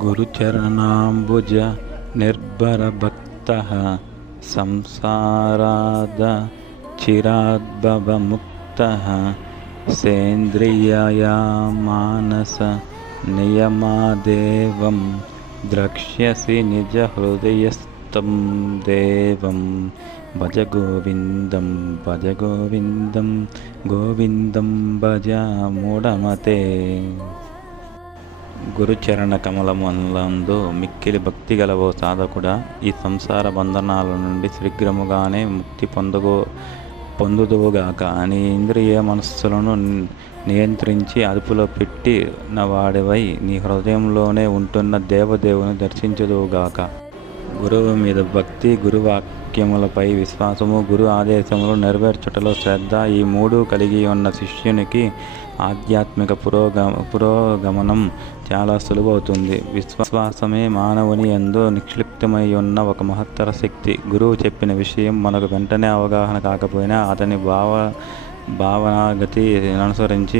గురుచరణాంబుజ నిర్భరభక్తః సంసారాద చిరాద్భవముక్తః సేంద్రియయా మానస నియమాదేవం ద్రక్ష్యసి నిజ హృదయస్థం దేవం. భజ గోవిందం భజ గోవిందం గోవిందం భజ మూఢమతే. గురుచరణ కమలములందు మిక్కిలి భక్తి గల ఓ సాధకుడా, ఈ సంసార బంధనాల నుండి శీఘ్రముగానే ముక్తి పొందుదువుగాక. నీ ఇంద్రియ మనస్సులను నియంత్రించి అదుపులో పెట్టిన వాడివై నీ హృదయంలోనే ఉంటున్న దేవదేవుని దర్శించుదువుగాక. గురువు మీద భక్తి, గురువాక్యములపై విశ్వాసము, గురు ఆదేశములు నెరవేర్చుటలో శ్రద్ధ, ఈ మూడు కలిగి ఉన్న శిష్యునికి ఆధ్యాత్మిక పురోగమనం చాలా సులువవుతుంది. విశ్వాసమే మానవుని యందు నిక్షిప్తమై ఉన్న ఒక మహత్తర శక్తి. గురువు చెప్పిన విషయం మనకు వెంటనే అవగాహన కాకపోయినా అతని భావనాగతి అనుసరించి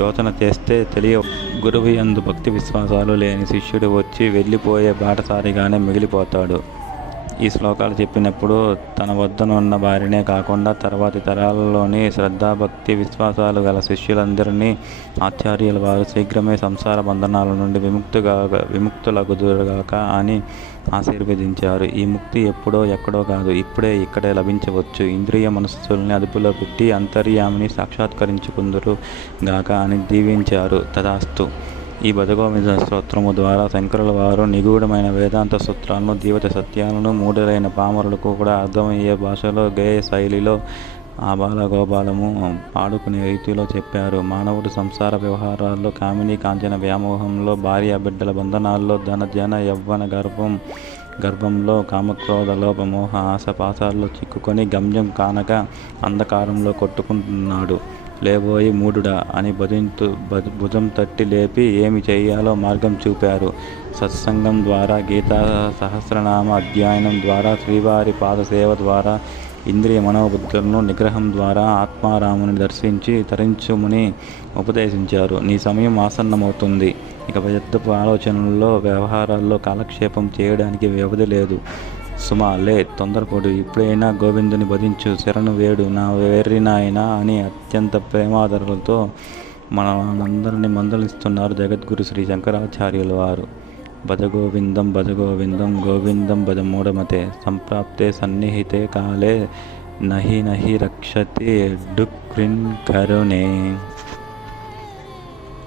యోచన చేస్తే తెలియ. గురువు యందు భక్తి విశ్వాసాలు లేని శిష్యుడు వచ్చి వెళ్ళిపోయే బాటసారిగానే మిగిలిపోతాడు. ఈ శ్లోకాలు చెప్పినప్పుడు తన వద్దనున్న వారినే కాకుండా తర్వాతి తరాలలోని శ్రద్ధాభక్తి విశ్వాసాలు గల శిష్యులందరినీ ఆచార్యుల వారు శీఘ్రమే సంసార బంధనాల నుండి విముక్తులగుదురుగాక అని ఆశీర్వదించారు. ఈ ముక్తి ఎప్పుడో ఎక్కడో కాదు, ఇక్కడే లభించవచ్చు. ఇంద్రియ మనస్సుల్ని అదుపులో పెట్టి అంతర్యామిని సాక్షాత్కరించుకుందరు గాక అని దీవించారు. తథాస్తు. ఈ భజగోవింద స్తోత్రము ద్వారా శంకరుల వారు నిగూఢమైన వేదాంత సూత్రాలను, జీవిత సత్యాలను మూఢులైన పామరులకు కూడా అర్థమయ్యే భాషలో, గేయ శైలిలో ఆబాలగోపాలము పాడుకునే రీతిలో చెప్పారు. మానవుడు సంసార వ్యవహారాల్లో, కామిని కాంచన వ్యామోహంలో, భార్య బిడ్డల బంధనాల్లో, ధన జన యవ్వన గర్భంలో, కామక్రోధ లోప మోహ ఆశపాశాల్లో చిక్కుకొని గమ్యం కానక అంధకారంలో కొట్టుకుంటున్నాడు. లేబోయి మూఢుడా అని భుజం తట్టి లేపి ఏమి చేయాలో మార్గం చూపారు. సత్సంగం ద్వారా, గీతా సహస్రనామ అధ్యయనం ద్వారా, శ్రీవారి పాదసేవ ద్వారా, ఇంద్రియ మనోబుద్ధులను నిగ్రహం ద్వారా ఆత్మారాముని దర్శించి తరించుమని ఉపదేశించారు. నీ సమయం ఆసన్నమవుతుంది. ఇక వ్యర్థపు ఆలోచనల్లో, వ్యవహారాల్లో కాలక్షేపం చేయడానికి వ్యవధి లేదు. సుమా లే, తొందరపడు, ఇప్పుడైనా గోవిందుని భజించు, శరణు వేడు నా వెర్రి నాయనా అని అత్యంత ప్రేమాదరలతో మనందరినీ మందలిస్తున్నారు జగద్గురు శ్రీ శంకరాచార్యుల వారు. భజ గోవిందం భజ గోవిందం గోవిందం భజ మూఢమతే. సంప్రాప్తే సన్నిహితే కాలే నహి రక్షతి డుక్రిన్ కరుణే.